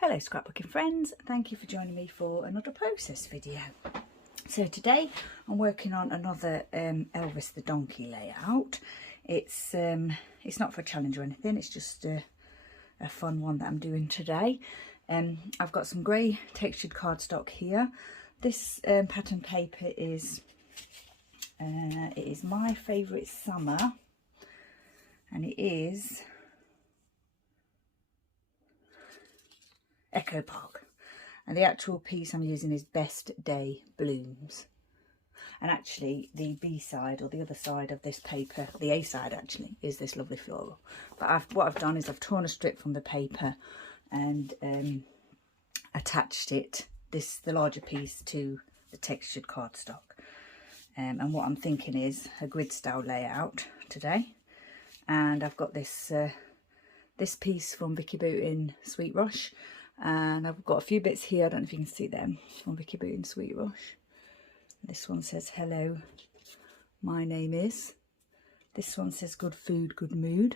Hello scrapbooking friends, thank you for joining me for another process video. So today I'm working on another Elvis the Donkey layout. It's not for a challenge or anything, it's just a fun one that I'm doing today. I've got some grey textured cardstock here. This pattern paper is it is my favourite summer, and it is Echo Park, and the actual piece I'm using is Best Day Blooms. And actually the B side, or the other side of this paper, the A side actually, is this lovely floral. But what I've done is I've torn a strip from the paper and attached it, the larger piece, to the textured cardstock. And what I'm thinking is a grid style layout today. And I've got this this piece from Vicky Boot in Sweet Rush. And I've got a few bits here, I don't know if you can see them, from Vicky Boot in Sweet Rush. This one says, hello, my name is. This one says, good food, good mood.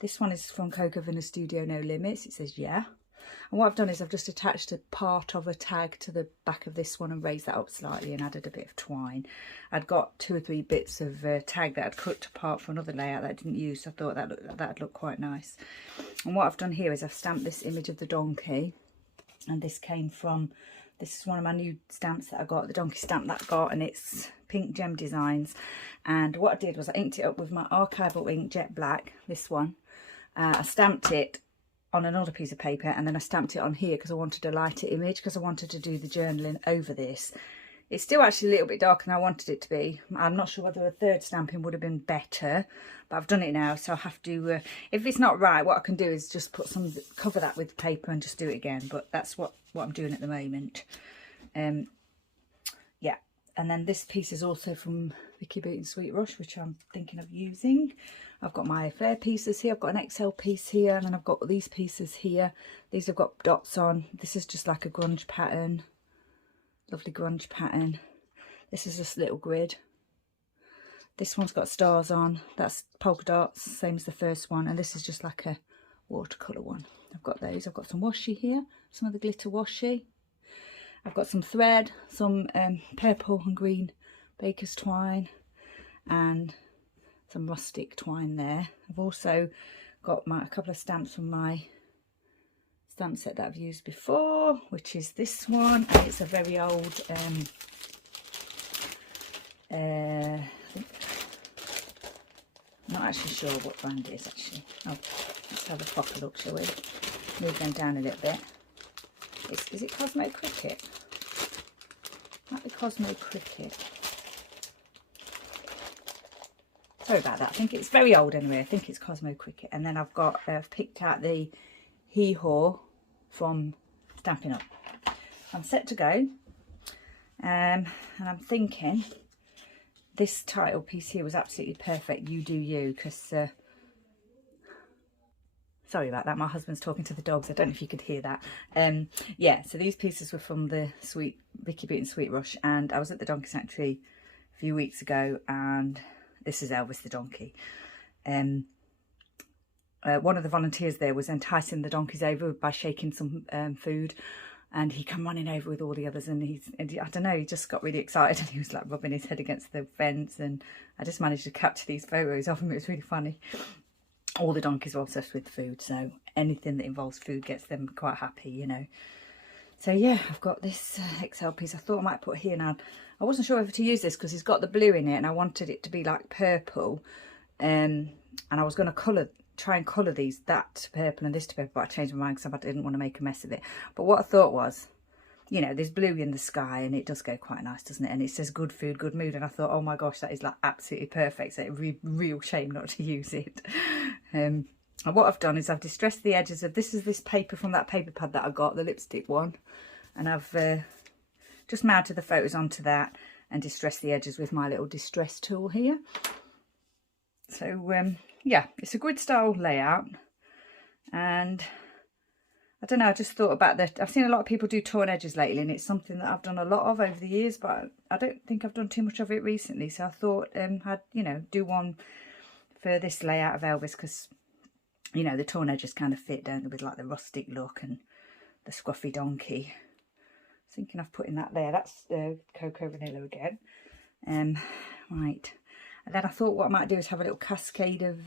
This one is from Coco Vina Studio No Limits. It says, yeah. And what I've done is I've just attached a part of a tag to the back of this one and raised that up slightly and added a bit of twine. I'd got 2 or 3 bits of tag that I'd cut apart for another layout that I didn't use, so I thought that'd look quite nice. And what I've done here is I've stamped this image of the donkey, and this came from, this is one of my new stamps that I got, the donkey stamp that I got, and it's Pink Gem Designs. And what I did was I inked it up with my archival ink, jet black, this one. I stamped it on another piece of paper, and then I stamped it on here because I wanted a lighter image, because I wanted to do the journaling over this. It's still actually a little bit darker than I wanted it to be. I'm not sure whether a third stamping would have been better, but I've done it now, so I'll have to, if it's not right, what I can do is just put cover that with paper and just do it again. But that's what I'm doing at the moment. Yeah, and then this piece is also from Vicky Boot in Sweet Rush, which I'm thinking of using. I've got my flare pieces here, I've got an XL piece here, and then I've got these pieces here. These have got dots on. This is just like a grunge pattern. Lovely grunge pattern. This is just a little grid. This one's got stars on. That's polka dots, same as the first one. And this is just like a watercolour one. I've got those. I've got some washi here, some of the glitter washi. I've got some thread, some purple and green baker's twine, and some rustic twine there. I've also got a couple of stamps from my stamp set that I've used before, which is this one, and it's a very old I'm not actually sure what brand it is actually. Oh, let's have a proper look, shall we? Move them down a little bit. Is it Cosmo Cricket? Might be Cosmo Cricket. Sorry about that. I think it's very old anyway. I think it's Cosmo Cricket. And then I've picked out the Hee Haw from Stampin' Up. I'm set to go. And I'm thinking this title piece here was absolutely perfect. You do you, because sorry about that. My husband's talking to the dogs. I don't know if you could hear that. Yeah, so these pieces were from the Vicky Boot and Sweet Rush, and I was at the Donkey Sanctuary a few weeks ago, and this is Elvis the Donkey. One of the volunteers there was enticing the donkeys over by shaking some food, and he come running over with all the others, and I don't know, he just got really excited, and he was like rubbing his head against the fence, and I just managed to capture these photos of him. It was really funny. All the donkeys are obsessed with food, so anything that involves food gets them quite happy, you know. So yeah, I've got this XL piece. I thought I might put here now. I wasn't sure whether to use this because it's got the blue in it, and I wanted it to be like purple. And I was going to try and colour that to purple and this to purple, but I changed my mind because I didn't want to make a mess of it. But what I thought was, you know, there's blue in the sky, and it does go quite nice, doesn't it? And it says good food, good mood. And I thought, oh my gosh, that is like absolutely perfect. So it'd be a real shame not to use it. And what I've done is I've distressed the edges of this paper from that paper pad that I got, the lipstick one. And I've just mounted the photos onto that and distressed the edges with my little distress tool here. So yeah, it's a grid style layout, and I don't know, I just thought about I've seen a lot of people do torn edges lately, and it's something that I've done a lot of over the years, but I don't think I've done too much of it recently. So I thought I'd, you know, do one for this layout of Elvis, because, you know, the torn edges kind of fit, don't they, with like the rustic look, and the Scruffy Donkey. Thinking of putting that there. That's Cocoa Vanilla again. Right. And then I thought what I might do is have a little cascade of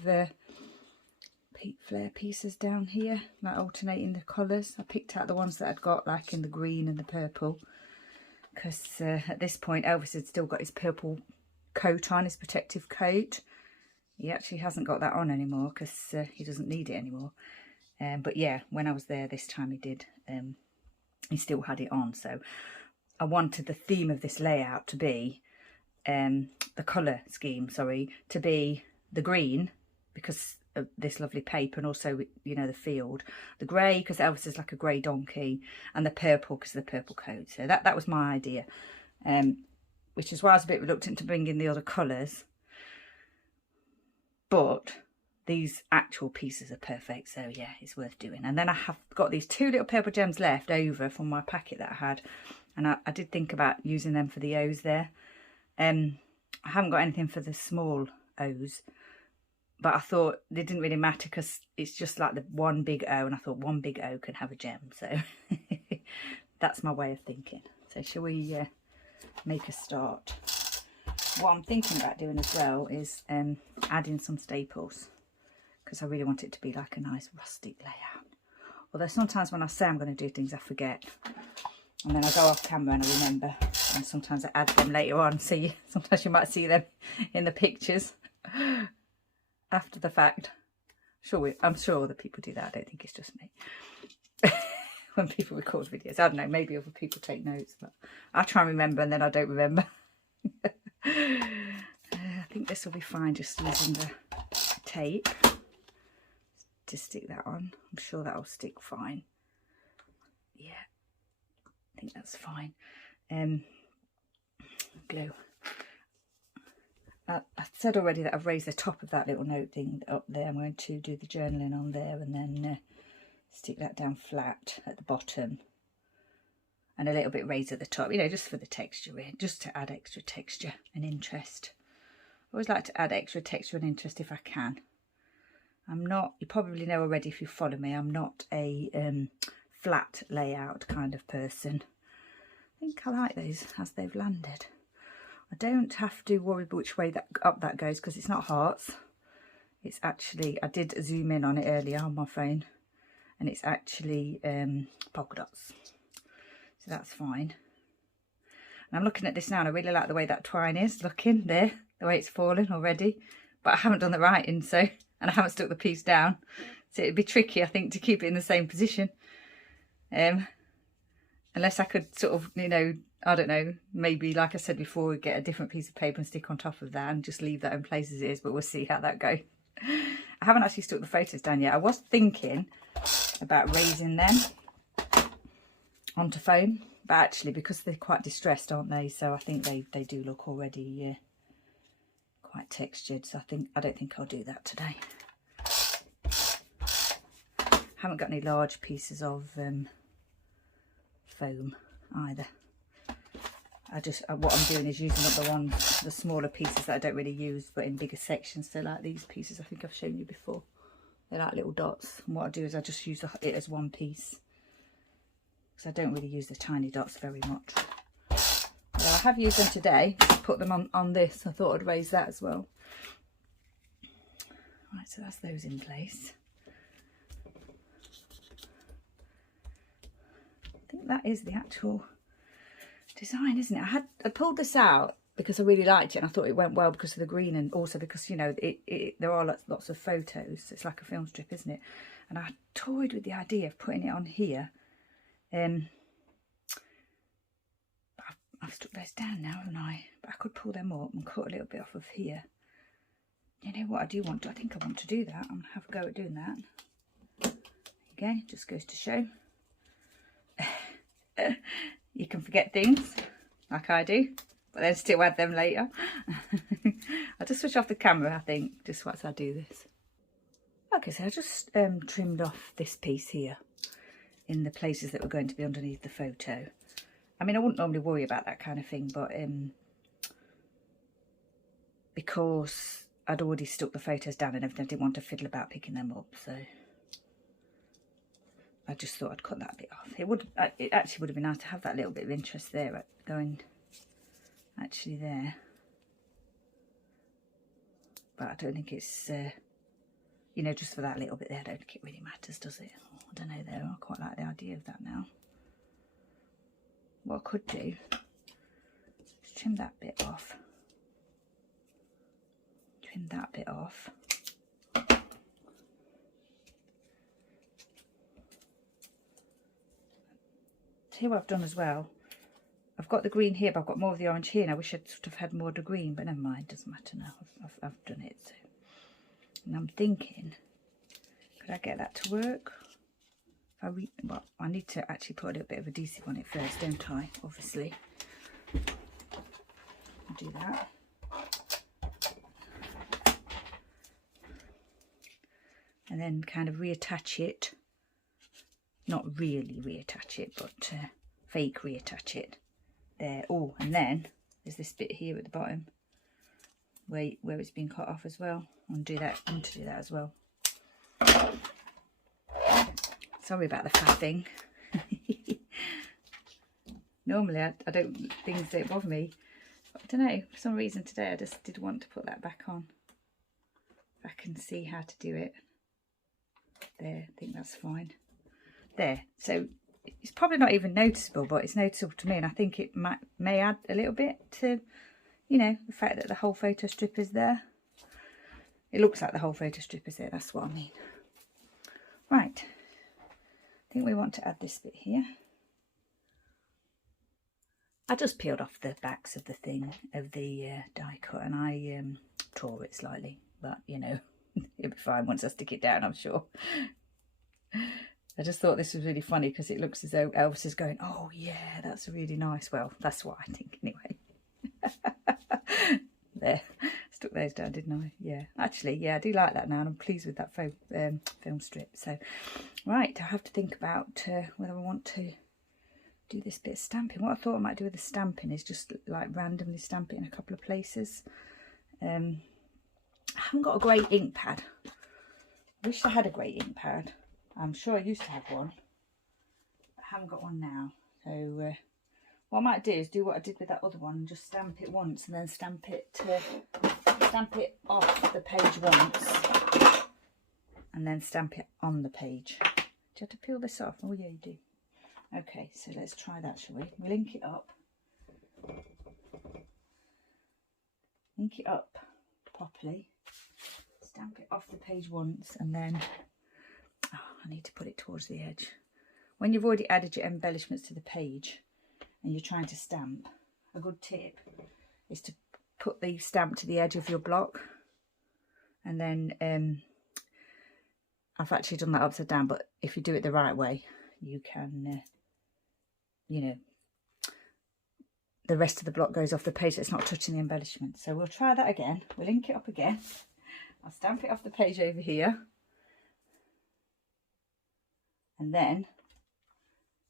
peat flare pieces down here, like alternating the colours. I picked out the ones that I'd got like in the green and the purple, because at this point Elvis had still got his purple coat on, his protective coat. He actually hasn't got that on anymore because he doesn't need it anymore. But yeah, when I was there this time he did. He still had it on. So I wanted the theme of this layout to be, the colour scheme, sorry, to be the green because of this lovely paper, and also, you know, the field. The grey because Elvis is like a grey donkey, and the purple because of the purple coat. So that was my idea, which is why I was a bit reluctant to bring in the other colours. But these actual pieces are perfect, so yeah, it's worth doing. And then I have got these 2 little purple gems left over from my packet that I had, and I did think about using them for the O's there. I haven't got anything for the small O's, but I thought it didn't really matter because it's just like the one big O, and I thought one big O can have a gem, so that's my way of thinking. So shall we make a start? What I'm thinking about doing as well is adding some staples, because I really want it to be like a nice rustic layout. Although sometimes when I say I'm going to do things I forget, and then I go off camera and I remember, and sometimes I add them later on, so sometimes you might see them in the pictures after the fact. I'm sure other people do that. I don't think it's just me. When people record videos, I don't know, to other people take notes, but I try and remember and then I don't remember. I think this will be fine just using the tape to stick that on. I'm sure that'll stick fine. Yeah, I think that's fine. Glue. I said already that I've raised the top of that little note thing up there. I'm going to do the journaling on there and then stick that down flat at the bottom, and a little bit raised at the top, you know, just for the texture, just to add extra texture and interest. I always like to add extra texture and interest if I can. I'm not, you probably know already if you follow me, I'm not a flat layout kind of person. I think I like those as they've landed. I don't have to worry which way up that goes because it's not hearts. It's actually, I did zoom in on it earlier on my phone, and it's actually polka dots. So that's fine. And I'm looking at this now and I really like the way that twine is looking there, the way it's fallen already. But I haven't done the writing, so, and I haven't stuck the piece down. So it'd be tricky, I think, to keep it in the same position. Unless I could sort of, you know, I don't know, maybe like I said before, get a different piece of paper and stick on top of that and just leave that in place as it is, but we'll see how that goes. I haven't actually stuck the photos down yet. I was thinking about raising them onto foam, but actually because they're quite distressed, aren't they, so I think they do look already quite textured, so I don't think I'll do that today. Haven't got any large pieces of foam either. What I'm doing is using up the smaller pieces that I don't really use, but in bigger sections. So like these pieces, I think I've shown you before, they're like little dots, and what I do is I just use it as one piece, because I don't really use the tiny dots very much. Well, I have used them today, put them on this. I thought I'd raise that as well. Right, so that's those in place. I think that is the actual design, isn't it? I pulled this out because I really liked it, and I thought it went well because of the green, and also because, you know, there are lots of photos. It's like a film strip, isn't it? And I toyed with the idea of putting it on here. But I've stuck those down now, haven't I? But I could pull them up and cut a little bit off of here. You know what I do want to? I think I want to do that. I'm going to have a go at doing that. There you go. Just goes to show. You can forget things, like I do, but then still add them later. I'll just switch off the camera, I think, just once I do this. Okay, so I just trimmed off this piece here in the places that were going to be underneath the photo. I mean, I wouldn't normally worry about that kind of thing, but because I'd already stuck the photos down and everything, I didn't want to fiddle about picking them up, so I just thought I'd cut that bit off. It actually would have been nice to have that little bit of interest there going actually there. But I don't think it's, you know, just for that little bit there, I don't think it really matters, does it? I don't know though, I quite like the idea of that now. What I could do is trim that bit off. Trim that bit off. See what I've done as well. I've got the green here, but I've got more of the orange here, and I wish I'd sort of had more of the green, but never mind, doesn't matter now. I've done it. So. And I'm thinking, could I get that to work? Well, I need to actually put a little bit of adhesive on it first, don't I? Obviously. I'll do that. And then kind of reattach it. Not really reattach it, but fake reattach it. There. Oh, and then there's this bit here at the bottom where it's been cut off as well. I'll do that. I want to do that as well. Sorry about the faffing. Normally I don't, things don't bother me. But I don't know, for some reason today I just did want to put that back on. If I can see how to do it. There, I think that's fine. There, so it's probably not even noticeable, but it's noticeable to me, and I think it may add a little bit to, you know, the fact that the whole photo strip is there. It looks like the whole photo strip is there, that's what I mean. Right, I think we want to add this bit here. I just peeled off the backs of the thing, of the die cut, and I tore it slightly, but you know, it'll be fine once I stick it down, I'm sure. I just thought this was really funny because it looks as though Elvis is going, oh yeah, that's really nice. Well, that's what I think anyway. There, stuck those down, didn't I? Yeah, actually, yeah, I do like that now, and I'm pleased with that film strip. So, right, I have to think about whether I want to do this bit of stamping. What I thought I might do with the stamping is just like randomly stamp it in a couple of places. I haven't got a great ink pad. I wish I had a great ink pad. I'm sure I used to have one, but I haven't got one now. So what I might do is do what I did with that other one and just stamp it once, and then stamp it off the page once, and then stamp it on the page. Do you have to peel this off? Oh yeah, you do. Okay, so let's try that, shall we? We'll ink it up. Ink it up properly. Stamp it off the page once, and then I need to put it towards the edge. When you've already added your embellishments to the page and you're trying to stamp, a good tip is to put the stamp to the edge of your block. And then I've actually done that upside down, but if you do it the right way, you can, you know, the rest of the block goes off the page, so it's not touching the embellishment. So we'll try that again. We'll ink it up again. I'll stamp it off the page over here. And then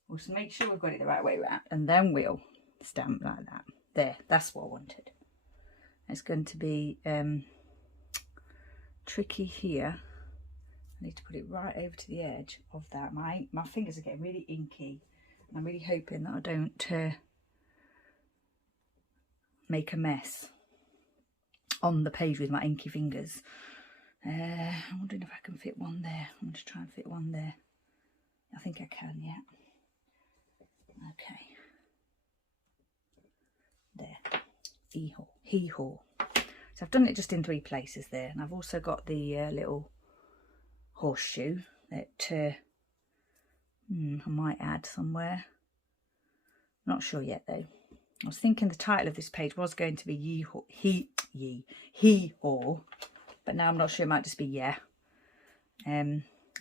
we'll just make sure we've got it the right way around, and then we'll stamp like that. There, that's what I wanted. It's going to be tricky here. I need to put it right over to the edge of that. My fingers are getting really inky, and I'm really hoping that I don't make a mess on the page with my inky fingers. I'm wondering if I can fit one there. I'm going to try and fit one there. I think I can, yeah. Okay. There. Hee-haw. So I've done it just in 3 places there. And I've also got the little horseshoe that I might add somewhere. Not sure yet though. I was thinking the title of this page was going to be Hee-haw. But now I'm not sure, it might just be yeah.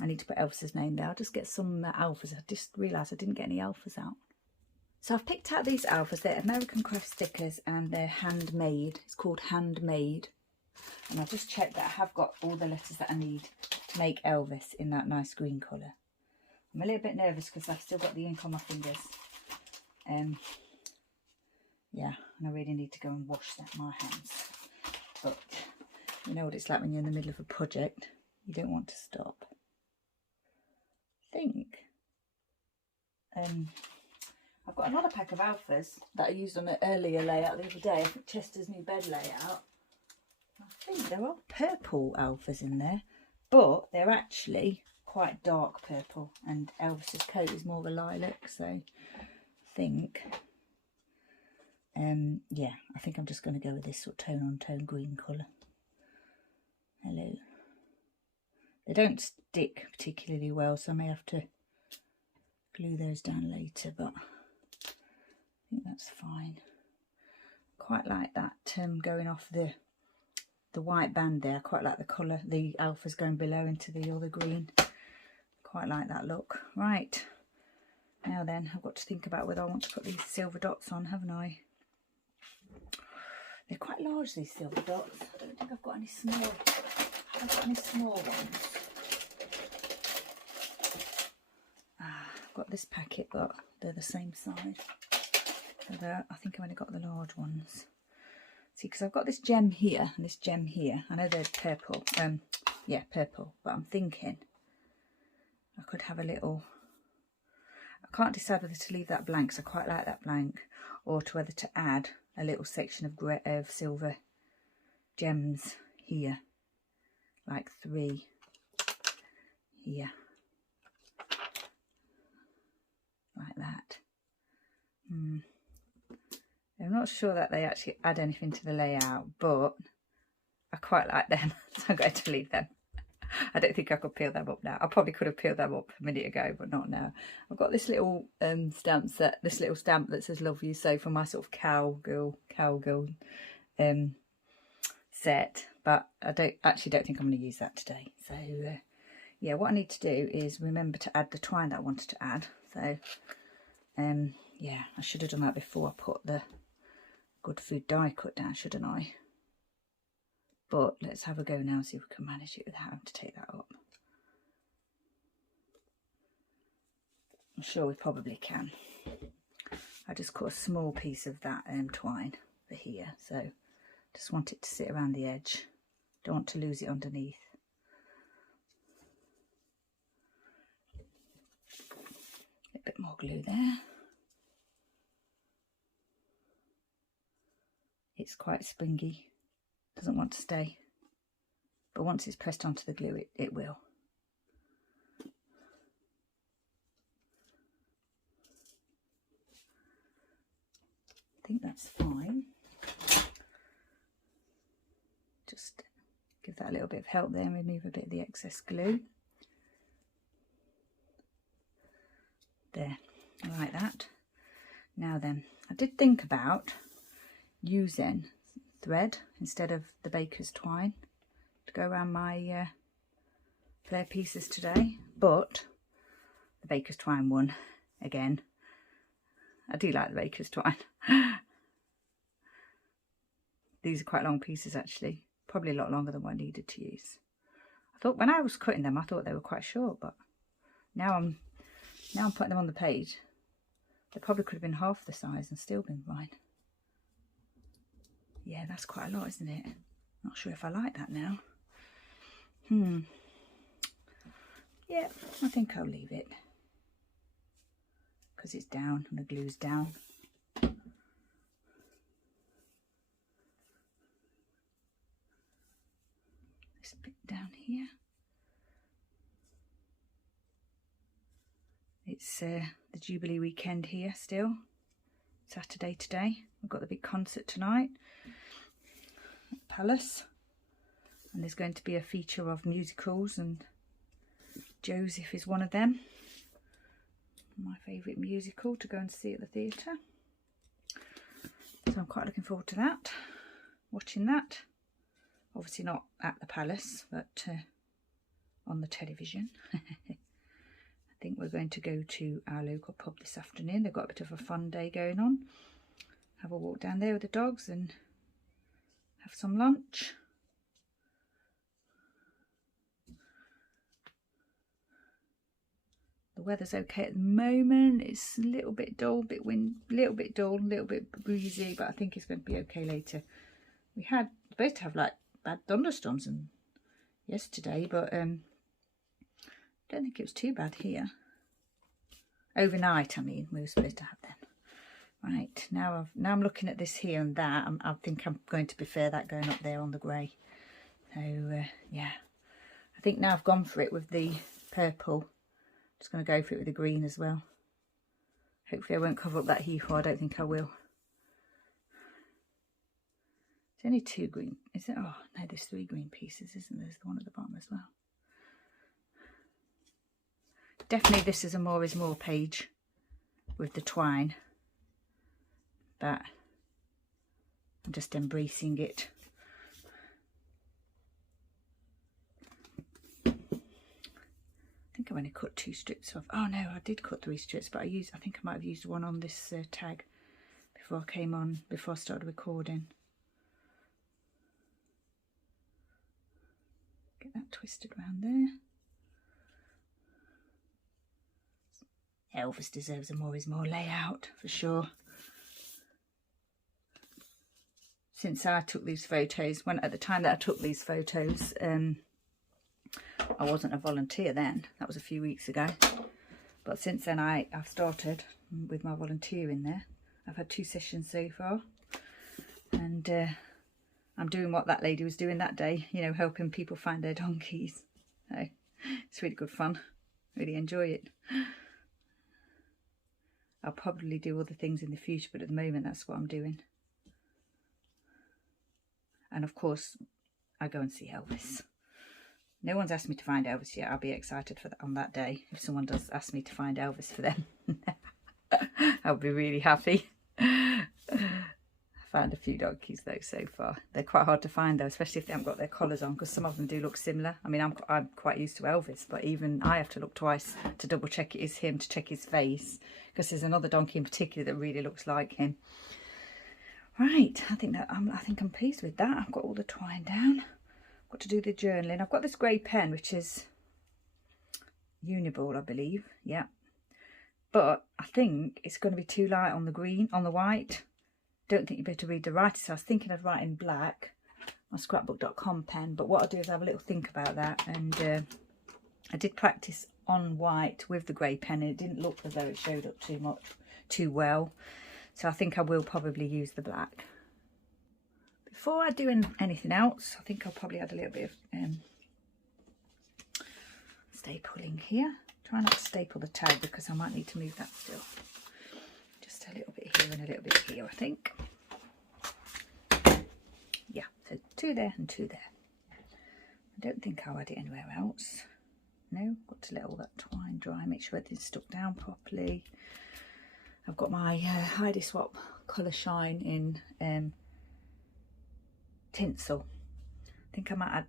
I need to put Elvis's name there. I'll just get some alphas. I just realised I didn't get any alphas out. So I've picked out these alphas. They're American Craft stickers and they're handmade. It's called Handmade. And I've just checked that I have got all the letters that I need to make Elvis in that nice green colour. I'm a little bit nervous because I've still got the ink on my fingers. Yeah, and I really need to go and wash my hands. But you know what it's like when you're in the middle of a project. You don't want to stop. I think I've got another pack of alphas that I used on an earlier layout the other day. I think Chester's new bed layout. I think there are purple alphas in there, but they're actually quite dark purple, and Elvis's coat is more of a lilac, so I think yeah, I think I'm just going to go with this sort of tone on tone green colour. Hello. They don't stick particularly well, so I may have to glue those down later, but I think that's fine. Quite like that going off the white band there. I quite like the colour, the alphas going below into the other green. Quite like that look. Right, now then, I've got to think about whether I want to put these silver dots on, haven't I? They're quite large, these silver dots. I don't think I've got any small. I've got any small ones. I've got this packet, but they're the same size. So I think I've only got the large ones. See, because I've got this gem here and this gem here. I know they're purple. Yeah, purple. But I'm thinking I could have a little. I can't decide whether to leave that blank, because I quite like that blank, or to whether to add a little section of silver gems here, like 3 here, like that. I'm not sure that they actually add anything to the layout, but I quite like them, so I'm going to leave them. I don't think I could peel them up now. I probably could have peeled them up a minute ago, but not now. I've got this little stamp set, this little stamp that says "Love You So" for my sort of cowgirl set, but I don't think I'm going to use that today. So yeah, what I need to do is remember to add the twine that I wanted to add. So yeah, I should have done that before I put the Good Food die cut down, shouldn't I? But let's have a go now and see if we can manage it without having to take that up. I'm sure we probably can. I just cut a small piece of that twine for here, so just want it to sit around the edge. Don't want to lose it underneath. A bit more glue there. It's quite springy. Doesn't want to stay, but once it's pressed onto the glue, it will. I think that's fine. Just give that a little bit of help there and remove a bit of the excess glue. There, like that. Now then, I did think about using thread instead of the baker's twine to go around my flare pieces today, but the baker's twine won again. I do like the baker's twine. These are quite long pieces actually, probably a lot longer than what I needed to use. I thought when I was cutting them, I thought they were quite short, but now I'm putting them on the page. They probably could have been half the size and still been fine. Yeah, that's quite a lot, isn't it? Not sure if I like that now. Yeah, I think I'll leave it. Because it's down and the glue's down. This bit down here. It's the Jubilee weekend here still. Saturday today. We've got the big concert tonight at Palace, and there's going to be a feature of musicals, and Joseph is one of them. My favourite musical to go and see at the theatre. So I'm quite looking forward to that, watching that. Obviously not at the Palace, but on the television. I think we're going to go to our local pub this afternoon. They've got a bit of a fun day going on. Have a walk down there with the dogs and have some lunch. The weather's okay at the moment. It's a little bit dull, little bit breezy, but I think it's going to be okay later. We had supposed to have like bad thunderstorms and yesterday, but I don't think it was too bad here. Overnight, I mean, we were supposed to have them. Right, now I'm looking at this here and that. I think I'm going to prefer that going up there on the grey. So, yeah. I think now I've gone for it with the purple. Just going to go for it with the green as well. Hopefully I won't cover up that heathrow. I don't think I will. There's only 2 green. Is it? Oh, no, there's 3 green pieces, isn't there? There's the one at the bottom as well. Definitely this is a more is more page with the twine. But I'm just embracing it. I think I've only cut 2 strips off. Oh no, I did cut 3 strips, but I think I might have used one on this tag before I came on, before I started recording. Get that twisted around there. Elvis deserves a more is more layout for sure. Since I took these photos, at the time that I took these photos, I wasn't a volunteer then. That was a few weeks ago. But since then I've started with my volunteering there. I've had 2 sessions so far. And I'm doing what that lady was doing that day, you know, helping people find their donkeys. So it's really good fun. Really enjoy it. I'll probably do other things in the future, but at the moment that's what I'm doing. And of course, I go and see Elvis. No one's asked me to find Elvis yet. I'll be excited for that on that day. If someone does ask me to find Elvis for them, I'll be really happy. I found a few donkeys though so far. They're quite hard to find though, especially if they haven't got their collars on, because some of them do look similar. I mean, I'm quite used to Elvis, but even I have to look twice to double check it is him, to check his face, because there's another donkey in particular that really looks like him. Right, I think I'm pleased with that. I've got all the twine down. I've got to do the journaling. I've got this grey pen, which is Uniball, I believe. Yeah, but I think it's going to be too light on the green, on the white. Don't think you'd be able to read the writing, so I was thinking of writing black, my scrapbook.com pen. But what I'll do is have a little think about that. And I did practice on white with the grey pen, and it didn't look as though it showed up too well. So I think I will probably use the black. Before I do anything else, I think I'll probably add a little bit of stapling here. Try not to staple the tag because I might need to move that still. Just a little bit here and a little bit here, I think. Yeah, so 2 there and 2 there. I don't think I'll add it anywhere else. No, got to let all that twine dry, make sure everything's stuck down properly. I've got my Heidi Swap Colour Shine in tinsel. I think I might add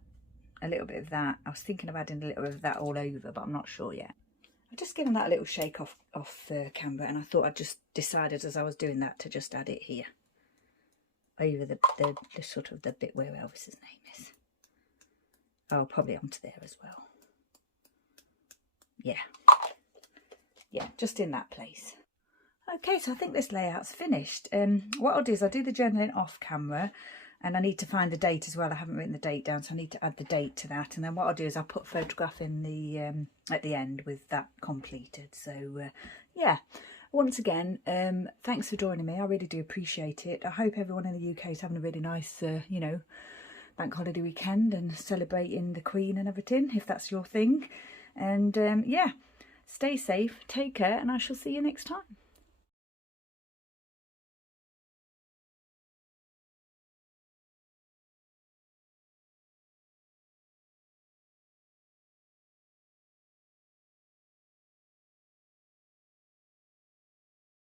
a little bit of that. I was thinking of adding a little bit of that all over, but I'm not sure yet. I've just given that a little shake off camera, and I thought I'd just decided as I was doing that to just add it here. Over the sort of the bit where Elvis's name is. Oh, probably onto there as well. Yeah. Yeah, just in that place. Okay, so I think this layout's finished. What I'll do is I'll do the journaling off camera, and I need to find the date as well. I haven't written the date down, so I need to add the date to that. And then what I'll do is I'll put a photograph in the at the end with that completed. So yeah, once again, thanks for joining me. I really do appreciate it. I hope everyone in the UK is having a really nice, you know, bank holiday weekend and celebrating the Queen and everything, if that's your thing. And yeah, stay safe, take care, and I shall see you next time.